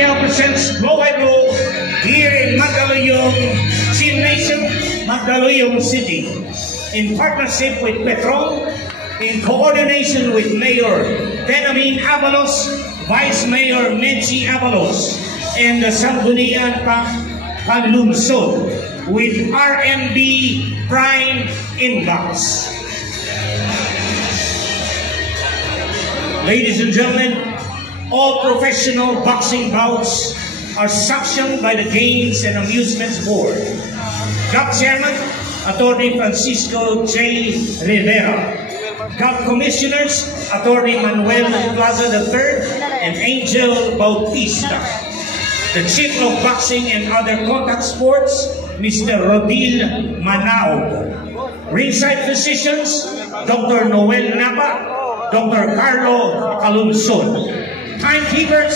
Pacquiao presents Blow by Blow here in Mandaluyong Gymnasium, Mandaluyong City, in partnership with Petron, in coordination with Mayor Benjamin Avalos, Vice Mayor Menchi Avalos, and the Sangguniang Panlungsod with RMB Prime Inbox. Ladies and gentlemen, all professional boxing bouts are sanctioned by the Games and Amusements Board. GAP Chairman, Attorney Francisco J. Rivera. GAP Commissioners, Attorney Manuel Plaza III and Angel Bautista. The Chief of Boxing and Other Contact Sports, Mr. Rodil Manaug. Ringside Physicians, Dr. Noel Napa, Dr. Carlo Alunson. Timekeepers,